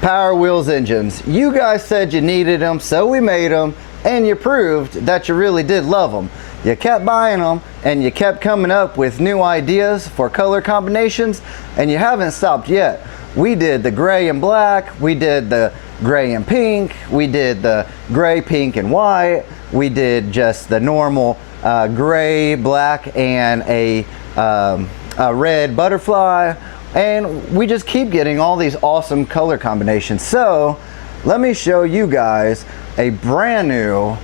Power Wheels engines. You guys said you needed them, so we made them, and you proved that you really did love them. You kept buying them, and you kept coming up with new ideas for color combinations, and you haven't stopped yet. We did the gray and black, we did the gray and pink, we did the gray, pink, and white, we did just the normal gray, black, and a red butterfly, and we just keep getting all these awesome color combinations. So let me show you guys a brand new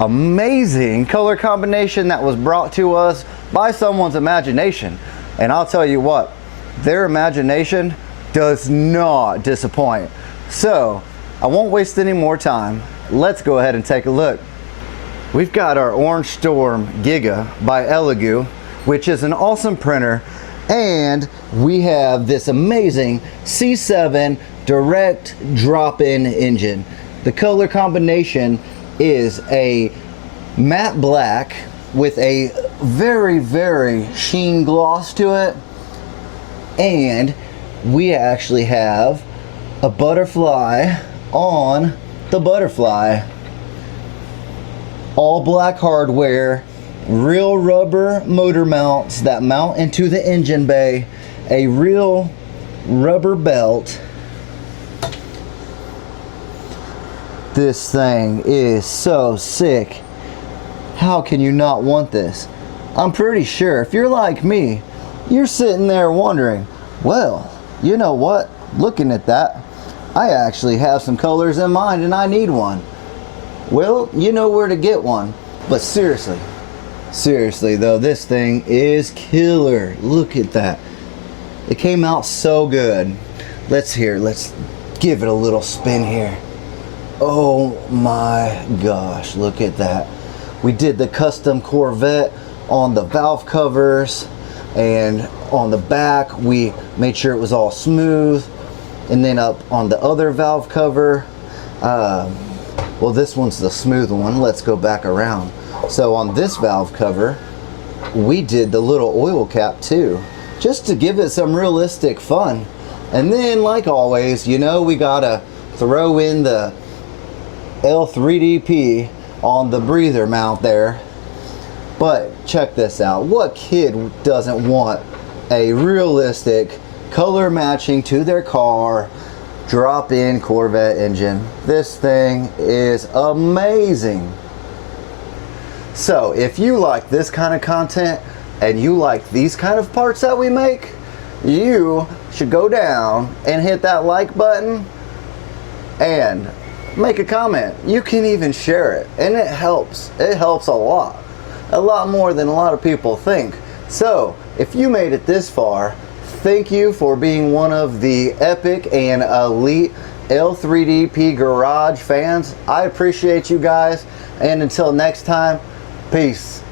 amazing color combination that was brought to us by someone's imagination. And I'll tell you what, their imagination does not disappoint. So I won't waste any more time. Let's go ahead and take a look. We've got our Orange Storm Giga by Elegoo, which is an awesome printer, and we have this amazing C7 direct drop-in engine. The color combination is a matte black with a very sheen gloss to it, and we actually have a butterfly on the butterfly. All black hardware, real rubber motor mounts that mount into the engine bay, a real rubber belt. This thing is so sick. How can you not want this? I'm pretty sure if you're like me, you're sitting there wondering, well, you know what? Looking at that, I actually have some colors in mind and I need one. Well, you know where to get one. But seriously though, this thing is killer. Look at that. It came out so good. Let's give it a little spin here. Oh my gosh, look at that. We did the custom Corvette on the valve covers, and on the back we made sure it was all smooth, and then up on the other valve cover, well, this one's the smooth one. Let's go back around. So on this valve cover we did the little oil cap too, just to give it some realistic fun. And then, like always, you know, we gotta throw in the L3DP on the breather mount there. But check this out. What kid doesn't want a realistic color matching to their car drop-in Corvette engine? This thing is amazing. So if you like this kind of content and you like these kind of parts that we make, you should go down and hit that like button and make a comment. You can even share it, and it helps a lot more than a lot of people think. So if you made it this far, thank you for being one of the epic and elite L3DP garage fans. I appreciate you guys, and until next time, peace.